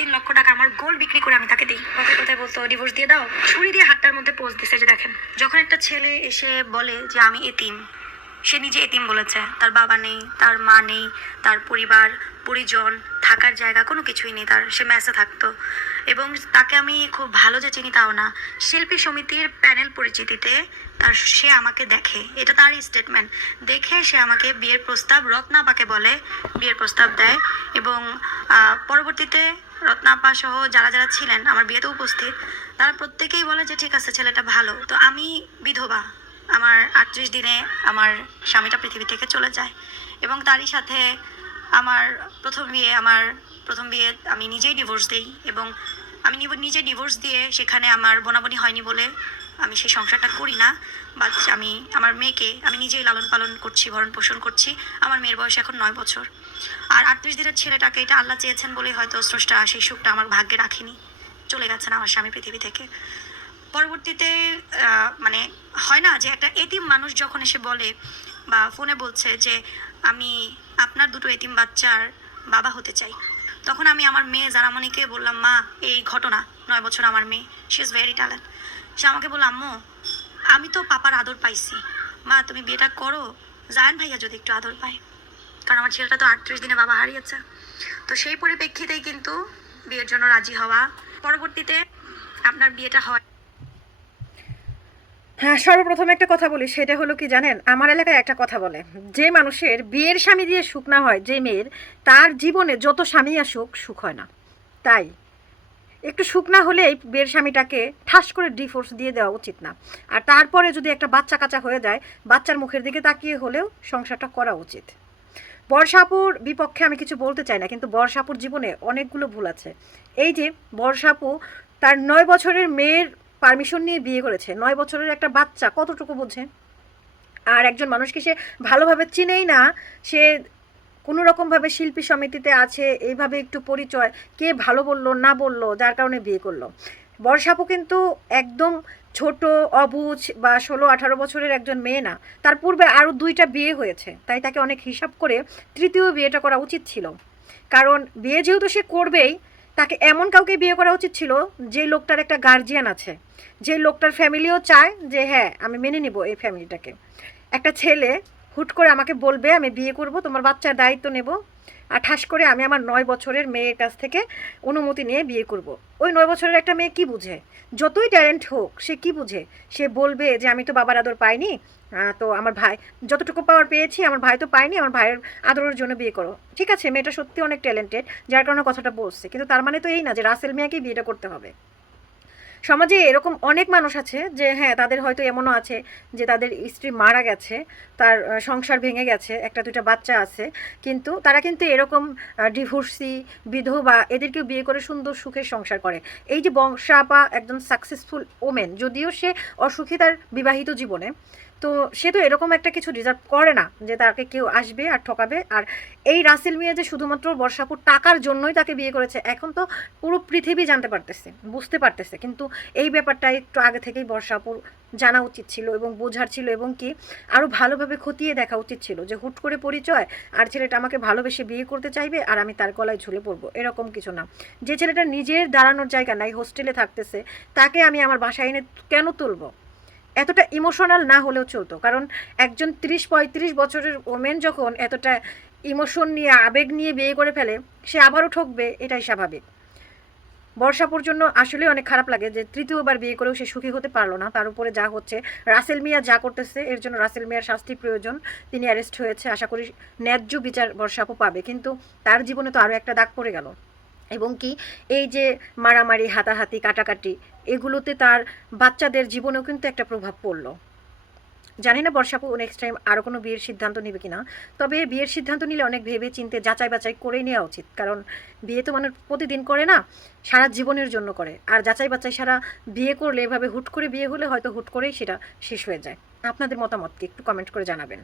3.5 লক্ষ টাকা আমার গোল্ড বিক্রি করে আমি তাকে দিই। কথায় কথায় বলতো ডিভোর্স দিয়ে দাও, ছুরি দিয়ে হাতটার মধ্যে পোজ দিছে। যে দেখেন, যখন একটা ছেলে এসে বলে যে আমি এতিম, সে নিজে এতিম বলেছে, তার বাবা নেই, তার মা নেই, তার পরিবার পরিজন, থাকার জায়গা কোনো কিছুই নেই তার, সে মেসে থাকতো। এবং তাকে আমি খুব ভালো যে চিনি তাও না, শিল্পী সমিতির প্যানেল পরিচিতিতে সে আমাকে দেখে, এটা তারই স্টেটমেন্ট, দেখে সে আমাকে বিয়ের প্রস্তাব, রত্নাপাকে বলে বিয়ের প্রস্তাব দেয়। এবং পরবর্তীতে রত্নাপা সহ যারা যারা ছিলেন আমার বিয়েতে উপস্থিত, তারা প্রত্যেকেই বলে যে ঠিক আছে, ছেলেটা ভালো। তো আমি বিধবা, আমার 38 দিনে আমার স্বামীটা পৃথিবী থেকে চলে যায়। এবং তারই সাথে আমার প্রথম বিয়ে আমি নিজেই ডিভোর্স দিই। এবং আমি নিজে ডিভোর্স দিয়ে সেখানে আমার বোনাবনি হয়নি বলে আমি সেই সংসারটা করি না। বাট আমি আমার মেয়েকে আমি নিজেই লালন পালন করছি, ভরণ পোষণ করছি। আমার মেয়ের বয়স এখন 9 বছর। আর 38 দিনের ছেলেটাকে, এটা আল্লাহ চেয়েছেন বলেই হয়তো স্রষ্টা সেই সুখটা আমার ভাগ্যে রাখিনি, চলে গেছেন আমার স্বামী পৃথিবী থেকে। পরবর্তীতে মানে হয় না যে একটা এতিম মানুষ যখন এসে বলে বা ফোনে বলছে যে আমি আপনার 2টো এতিম বাচ্চার বাবা হতে চাই, তখন আমি আমার মেয়ে জারামণিকে বললাম, মা এই ঘটনা, 9 বছর আমার মেয়ে, শি ইজ ভেরি ট্যালেন্ট, সে আমাকে বলল, আম্মু আমি তো পাপার আদর পাইছি, মা তুমি বিয়েটা করো, জায়ান ভাইয়া যদি একটু আদর পায়, কারণ আমার ছেলেটা তো 38 দিনে বাবা হারিয়েছে। তো সেই পরিপ্রেক্ষিতেই কিন্তু বিয়ের জন্য রাজি হওয়া। পরবর্তীতে আপনার বিয়েটা হয়। হ্যাঁ, সর্বপ্রথম একটা কথা বলি, সেটা হলো কি জানেন, আমার এলাকায় একটা কথা বলে, যে মানুষের বিয়ের স্বামী দিয়ে সুখ না হয়, যে মেয়ের, তার জীবনে যত স্বামী আসুক সুখ হয় না। তাই একটু সুখ না হলেই বিয়ের স্বামীটাকে ঠাস করে ডিভোর্স দিয়ে দেওয়া উচিত না। আর তারপরে যদি একটা বাচ্চা কাচ্চা হয়ে যায়, বাচ্চার মুখের দিকে তাকিয়ে হলেও সংসারটা করা উচিত। বর্ষাপুর বিপক্ষে আমি কিছু বলতে চাই না, কিন্তু বর্ষাপুর জীবনে অনেকগুলো ভুল আছে। এই যে বর্ষাপু তার 9 বছরের মেয়ের পারমিশন নিয়ে বিয়ে করেছে, 9 বছরের একটা বাচ্চা কতটুকু বোঝে? আর একজন মানুষকে সে ভালোভাবে চিনেই না, সে কোনো রকমভাবে শিল্পী সমিতিতে আছে, এইভাবে একটু পরিচয়, কে ভালো বললো না বললো, যার কারণে বিয়ে করলো। বর্ষাপু কিন্তু একদম ছোট, অবুঝ বা 16-18 বছরের একজন মেয়ে না, তার পূর্বে আরও 2টা বিয়ে হয়েছে, তাই তাকে অনেক হিসাব করে তৃতীয় বিয়েটা করা উচিত ছিল। কারণ বিয়ে যেহেতু সে করবেই, তাকে এমন কাউকে বিয়ে করা উচিত ছিল যে লোকটার একটা গার্জিয়ান আছে, যে লোকটার ফ্যামিলিও চায় যে হ্যাঁ আমি মেনে নিব এই ফ্যামিলিটাকে। একটা ছেলে হুট করে আমাকে বলবে আমি বিয়ে করব, তোমার বাচ্চার দায়িত্ব নেব, আর ঠাস করে আমি আমার 9 বছরের মেয়ের কাছ থেকে অনুমতি নিয়ে বিয়ে করব। ওই 9 বছরের একটা মেয়ে কি বুঝে? যতই ট্যালেন্ট হোক সে কি বুঝে? সে বলবে যে আমি তো বাবার আদর পাইনি, তো আমার ভাই যতটুকু পাওয়ার পেয়েছি, আমার ভাই তো পায়নি, আমার ভাইয়ের আদরের জন্য বিয়ে করো। ঠিক আছে, মেয়েটা সত্যি অনেক ট্যালেন্টেড, যার কারণে কথাটা বলছে, কিন্তু তার মানে তো এই না যে রাসেল মিয়াকেই বিয়েটা করতে হবে। সমাজে এরকম অনেক মানুষ আছে যে হ্যাঁ, তাদের হয়তো এমনও আছে যে তাদের স্ত্রী মারা গেছে, তার সংসার ভেঙে গেছে, 1-2টা বাচ্চা আছে, কিন্তু তারা কিন্তু এরকম ডিভোর্সি, বিধবা, এদেরকেও বিয়ে করে সুন্দর সুখের সংসার করে। এই যে বংশা আপা একজন সাকসেসফুল ওমেন, যদিও সে অসুখী তার বিবাহিত জীবনে, তো সে তো এরকম একটা কিছু ডিজার্ভ করে না যে তাকে কেউ আসবে আর ঠকাবে। আর এই রাসেল মিয়া যে শুধুমাত্র বর্ষাপুর টাকার জন্যই তাকে বিয়ে করেছে, এখন তো পুরো পৃথিবী জানতে পারতেছে, বুঝতে পারতেছে, কিন্তু এই ব্যাপারটা একটু আগে থেকেই বর্ষাপুর জানা উচিত ছিল এবং বোঝার ছিল, এবং কি আরও ভালোভাবে খতিয়ে দেখা উচিত ছিল যে হুট করে পরিচয় আর ছেলেটা আমাকে ভালোবেসে বিয়ে করতে চাইবে আর আমি তার গলায় ঝুলে পড়বো, এরকম কিছু না। যে ছেলেটা নিজের দাঁড়ানোর জায়গা নাই, হোস্টেলে থাকতেছে, তাকে আমি আমার বাসায় এনে কেন তুলবো? এতটা ইমোশনাল না হলেও চলতো, কারণ একজন 30-35 বছরের ওমেন যখন এতটা ইমোশন নিয়ে, আবেগ নিয়ে বিয়ে করে ফেলে, সে আবারও ঠকবে, এটাই স্বাভাবিক। বর্ষাপুর জন্য আসলে অনেক খারাপ লাগে যে তৃতীয়বার বিয়ে করেও সে সুখী হতে পারলো না। তার উপরে যা হচ্ছে, রাসেল মিয়া যা করতেছে, এর জন্য রাসেল মিয়ার শাস্তি প্রয়োজন। তিনি অ্যারেস্ট হয়েছে, আশা করি ন্যায্য বিচার বর্ষাপু পাবে, কিন্তু তার জীবনে তো আরও একটা দাগ পড়ে গেল। এবং কি এই যে মারামারি, হাতাহাতি, কাটাকাটি, এগুলোতে তার বাচ্চাদের জীবনেও কিন্তু একটা প্রভাব পড়লো। জানি না বর্ষাপু নেক্সট টাইম আরও কোনো বিয়ের সিদ্ধান্ত নেবে কিনা, তবে বিয়ের সিদ্ধান্ত নিলে অনেক ভেবে চিন্তে যাচাই বাছাই করেই নেওয়া উচিত, কারণ বিয়ে তো মানুষ প্রতিদিন করে না, সারা জীবনের জন্য করে। আর যাচাই বাছাই সারা বিয়ে করলে, এভাবে হুট করে বিয়ে হলে হয়তো হুট করেই সেটা শেষ হয়ে যায়। আপনাদের মতামত কি একটু কমেন্ট করে জানাবেন।